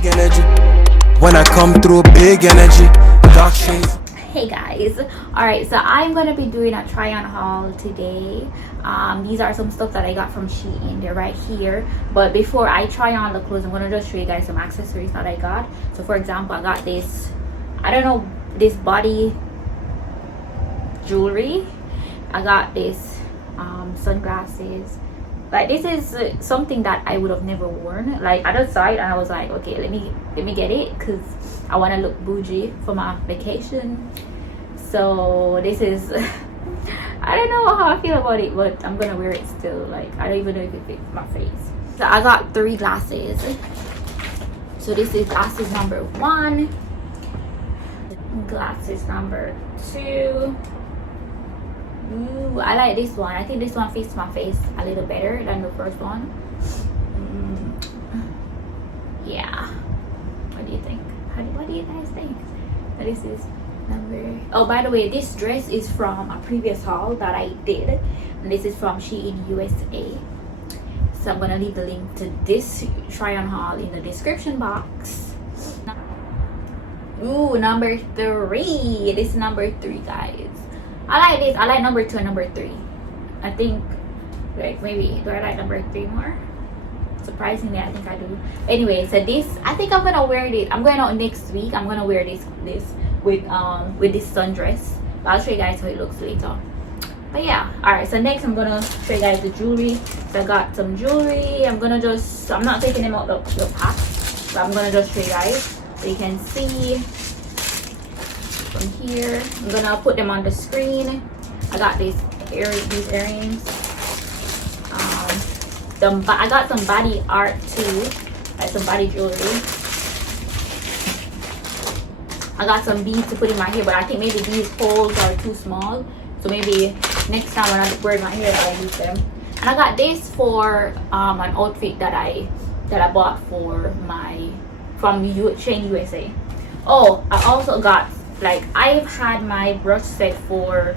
big energy. When I come through, big energy. Dark shades. Hey guys, alright, so I'm gonna be doing a try on haul today. These are some stuff that I got from Shein. They're right here, but before I try on the clothes, I'm gonna just show you guys some accessories that I got. So for example, I got this, I don't know, this body jewelry. I got this sunglasses. Like, this is something that I would have never worn. Like, I just saw it and I was like, okay, let me get it because I want to look bougie for my vacation. So this is I don't know how I feel about it, but I'm gonna wear it still. Like, I don't even know if it fits my face. So I got 3 glasses. So this is glasses number 1, glasses number 2. Ooh, I like this one. I think this one fits my face a little better than the first one. Yeah. What do you think? What do you guys think? So this is number... Oh, by the way, this dress is from a previous haul that I did. And this is from Shein USA. So I'm gonna leave the link to this try-on haul in the description box. Ooh, number 3. This is number 3, guys. I like this. I like number 2 and number 3. I think, like, maybe, do I like number 3 more? Surprisingly, I think I do. Anyway, so this, I think I'm gonna wear this. I'm going out next week. I'm gonna wear this with this sundress. But I'll show you guys how it looks later. But yeah, alright, so next I'm gonna show you guys the jewelry. So I got some jewelry. I'm not taking them out the pack, but I'm gonna just show you guys so you can see from here. I'm gonna put them on the screen. I got these earrings. I got some body art too, like some body jewelry. I got some beads to put in my hair, but I think maybe these holes are too small, so maybe next time when I wear my hair I'll use them. And I got this for an outfit that I bought for from Shein USA. Oh, I also got, like, I've had my brush set for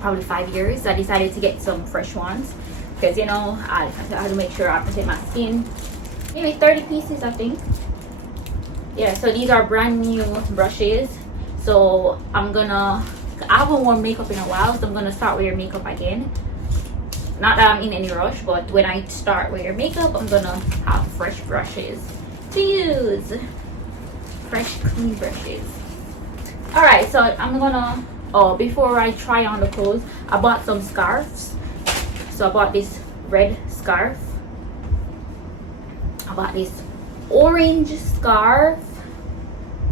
probably 5 years. So I decided to get some fresh ones because, you know, I have to make sure I protect my skin. Maybe 30 pieces, I think. Yeah, so these are brand new brushes. So I haven't worn makeup in a while, so I'm gonna start wearing makeup again. Not that I'm in any rush, but when I start wearing makeup, I'm gonna have fresh brushes to use. Fresh clean brushes. Alright, so I'm gonna before I try on the clothes, I bought some scarves. So I bought this red scarf. I bought this orange scarf.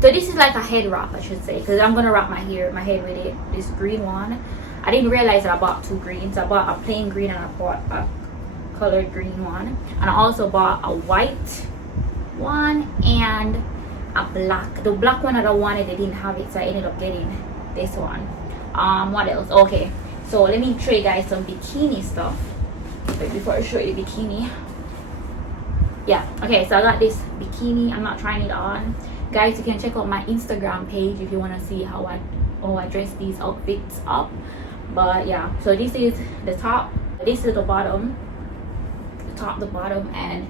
So this is like a head wrap, I should say, because I'm gonna wrap my head with it. This green one, I didn't realize that I bought 2 greens. I bought a plain green and I bought a colored green one, and I also bought a white one and a black. The black one that I wanted, they didn't have it, so I ended up getting this one. What else? Okay, so let me show you guys some bikini stuff. But before I show you the bikini, yeah, okay, so I got this bikini. I'm not trying it on, guys. You can check out my Instagram page if you want to see how I dress these outfits up. But yeah, so this is the top, this is the bottom, the top, the bottom, and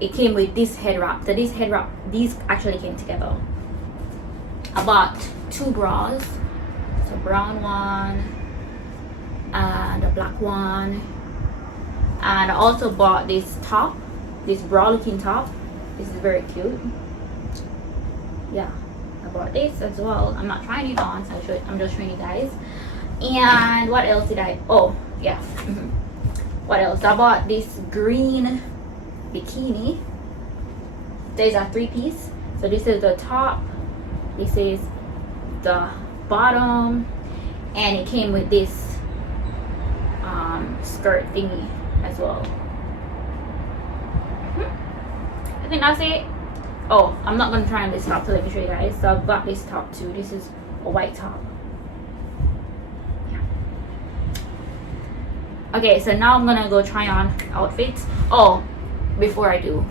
it came with this head wrap. So this head wrap, these actually came together. I bought 2 bras, so brown one and a black one, and I also bought this top, this bra looking top. This is very cute. Yeah, I bought this as well. I'm not trying it on, so I'm just showing you guys. And what else did I, oh yeah, what else? I bought this green bikini. There's a 3-piece. So this is the top, this is the bottom, and it came with this skirt thingy as well. I think that's it. Oh, I'm not gonna try on this top, so let me show you guys. So I've got this top too. This is a white top. Yeah. Okay, so now I'm gonna go try on outfits. Oh, before I do,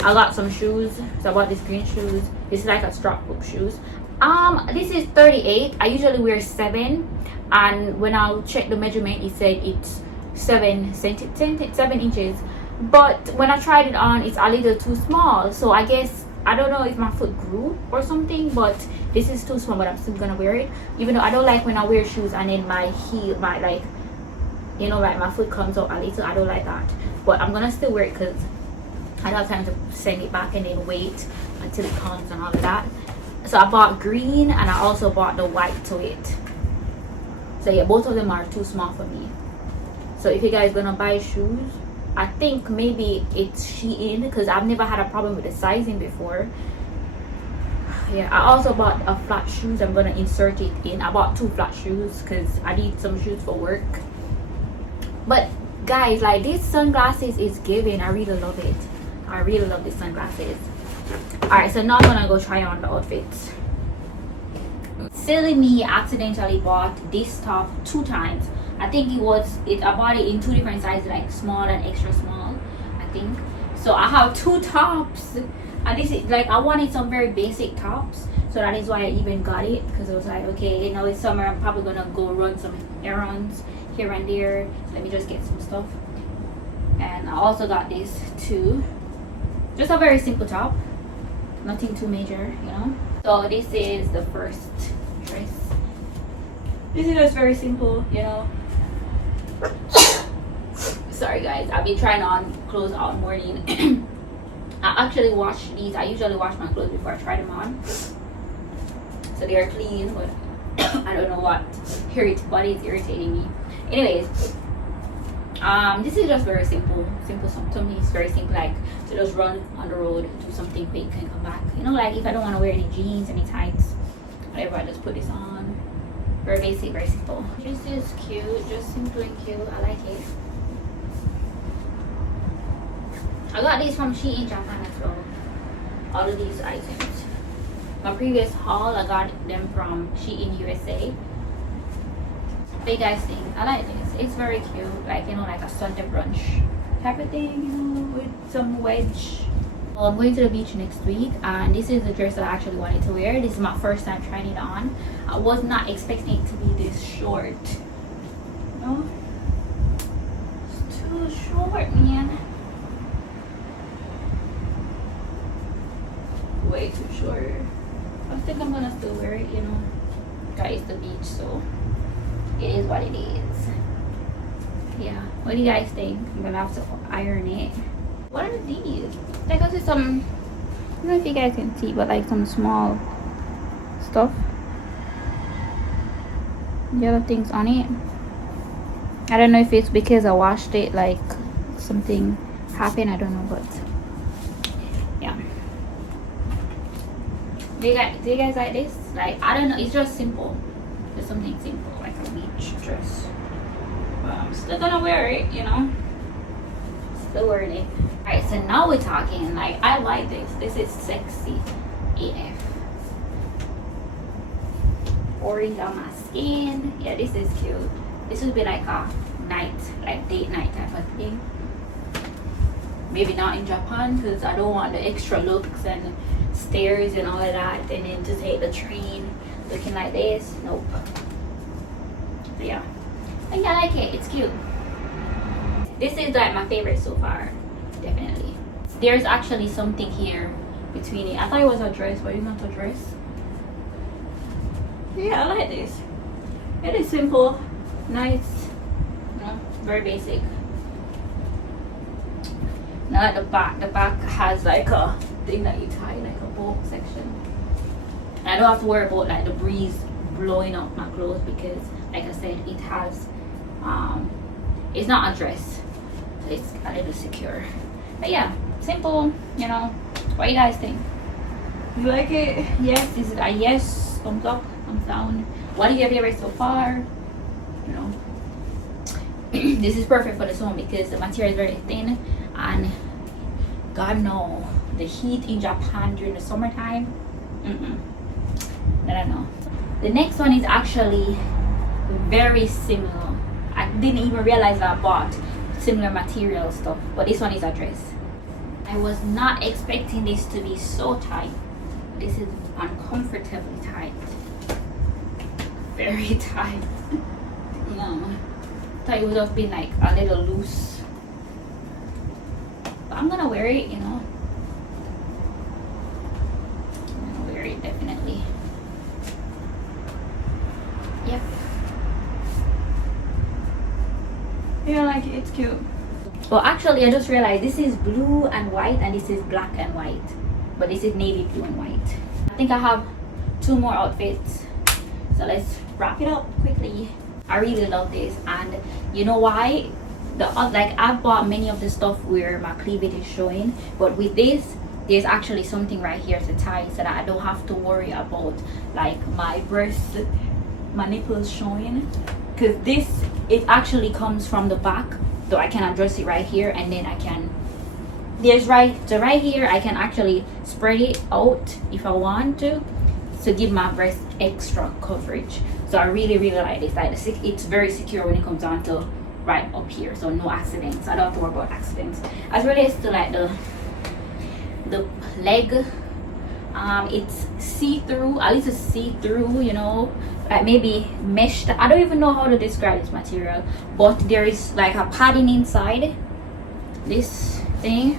I got some shoes. So I bought these green shoes. This is like a strap book shoes. This is 38. I usually wear 7, and when I checked the measurement, it said it's 7 inches. but when I tried it on, it's a little too small. So I guess, I don't know if my foot grew or something, but this is too small, but I'm still gonna wear it. Even though I don't like when I wear shoes and then my heel, my like, you know, like my foot comes up a little. I don't like that, but I'm gonna still wear it because I don't have time to send it back and then wait until it comes and all of that. So I bought green and I also bought the white to it. So yeah, both of them are too small for me. So if you guys gonna buy shoes, I think maybe it's Shein, because I've never had a problem with the sizing before. Yeah, I also bought a flat shoes. I'm gonna insert it in. I bought 2 flat shoes because I need some shoes for work. But guys, like, these sunglasses is giving. I really love it. I really love these sunglasses. Alright, so now I'm gonna go try on the outfits. Silly me accidentally bought this top 2 times. I think I bought it in 2 different sizes, like small and extra small, I think. So I have 2 tops, and this is like, I wanted some very basic tops, so that is why I even got it, because I was like, okay, you know, it's summer, I'm probably gonna go run some errands here and there, so let me just get some stuff. And I also got this too, just a very simple top, nothing too major, you know. So this is the first dress. This is just very simple, you know. Sorry guys, I've been trying on clothes all morning. I actually wash these. I usually wash my clothes before I try them on, so they are clean, but I don't know what body's irritating me. Anyways, this is just very simple. Something is very simple, like to just run on the road, do something quick and come back, you know, like if I don't want to wear any jeans, any tights, whatever, I just put this on. Very basic, very simple. This is cute, just simple and cute. I like it. I got these from Shein Japan as well. All of these items. My previous haul, I got them from Shein USA. What do you guys think? I like this. It's very cute. Like, you know, like a Sunday brunch type of thing, you know, with some wedge. Well, I'm going to the beach next week, and this is the dress that I actually wanted to wear. This is my first time trying it on. I was not expecting it to be this short. No, it's too short, man. Way too short. I think I'm gonna still wear it, you know. Guys, the beach, so it is what it is. Yeah. What do you guys think? I'm gonna have to iron it. What are these? Like, I see some, I don't know if you guys can see, but like some small stuff. Yellow things on it. I don't know if it's because I washed it, like something happened, I don't know, but yeah. Do you guys like this? Like, I don't know, it's just simple. Just something simple, like a beach dress. But I'm still gonna wear it, you know. Still wearing it. Alright, so now we're talking. Like, I like this. This is sexy AF. Orange on my skin. Yeah, this is cute. This would be like a night, like date night type of thing. Maybe not in Japan, because I don't want the extra looks and stairs and all of that, and then to take the train looking like this. Nope. So yeah, but yeah, I like it. It's cute. This is like my favorite so far, definitely. There's actually something here between it. I thought it was a dress, but it's not a dress. Yeah, I like this. It is simple, nice, you know, very basic. Now at the back has like a thing that you tie, like a bow section. And I don't have to worry about like the breeze blowing up my clothes, because like I said, it has it's not a dress, so it's a little secure. But yeah, simple, you know. What do you guys think? You like it? Yes, is it a yes? Thumbs up, thumbs down? What is your favorite so far? You know, this is perfect for the summer because the material is very thin, and God no, the heat in Japan during the summertime, no. The next one is actually very similar. I didn't even realize that I bought similar material stuff, but this one is a dress. I was not expecting this to be so tight. This is uncomfortably tight. Very tight. No, I thought it would have been like a little loose. I'm gonna wear it, you know. I'm gonna wear it definitely. Yep. Yeah, like it's cute. Well, actually, I just realized this is blue and white, and this is black and white, but this is navy blue and white. I think I have 2 more outfits, so let's wrap it up quickly. I really love this, and you know why? Like I've bought many of the stuff where my cleavage is showing, but with this, there's actually something right here to tie, so that I don't have to worry about like my breasts, my nipples showing, because this, it actually comes from the back, so I can adjust it right here, and then I can, there's right here I can actually spread it out if I want to give my breast extra coverage. So I really like this. Like it's very secure when it comes down to right up here, so no accidents. I don't have to worry about accidents. As relates to like the leg, it's see-through, at least it's see-through, you know, like maybe mesh. I don't even know how to describe this material, but there is like a padding inside this thing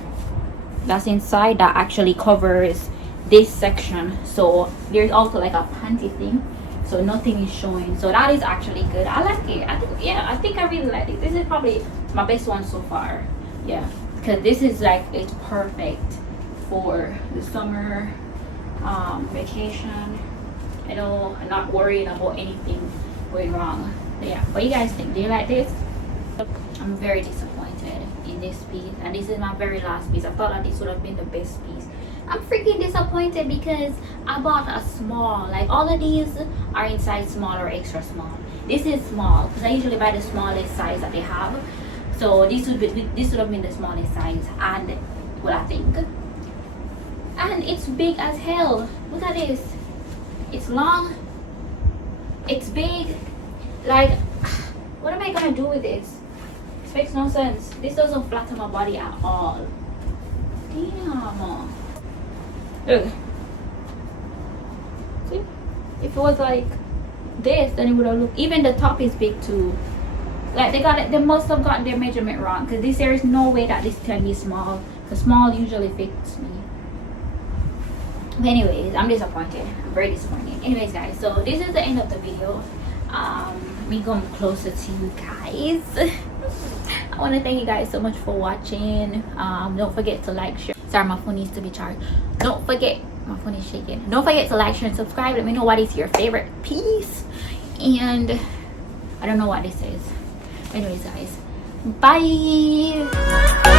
that's inside that actually covers this section. So there's also like a panty thing, so nothing is showing. So that is actually good. I like it. I think I really like it. This is probably my best one so far. Yeah, because this is like, it's perfect for the summer vacation. You know, I'm not worrying about anything going wrong. But yeah, what do you guys think? Do you like this? I'm very disappointed in this piece, and this is my very last piece. I thought that this would have been the best piece. I'm freaking disappointed because I bought a small. Like all of these are in size small or extra small. This is small because I usually buy the smallest size that they have. So this would have been the smallest size, and what I think. And it's big as hell. Look at this. It's long. It's big. Like, what am I gonna do with this? This makes no sense. This doesn't flatten my body at all. Damn. Look. See? If it was like this, then it would have looked. Even the top is big too. Like they must have gotten their measurement wrong, because there is no way that this can be small. Because small usually fits me. But anyways, I'm disappointed. I'm very disappointed. Anyways, guys, so this is the end of the video. Me come closer to you guys. I want to thank you guys so much for watching. Don't forget to like, share. Sorry, my phone needs to be charged. Don't forget, my phone is shaking. Don't forget to like, share, and subscribe. Let me know what is your favorite piece. And I don't know what this is. Anyways, guys, bye.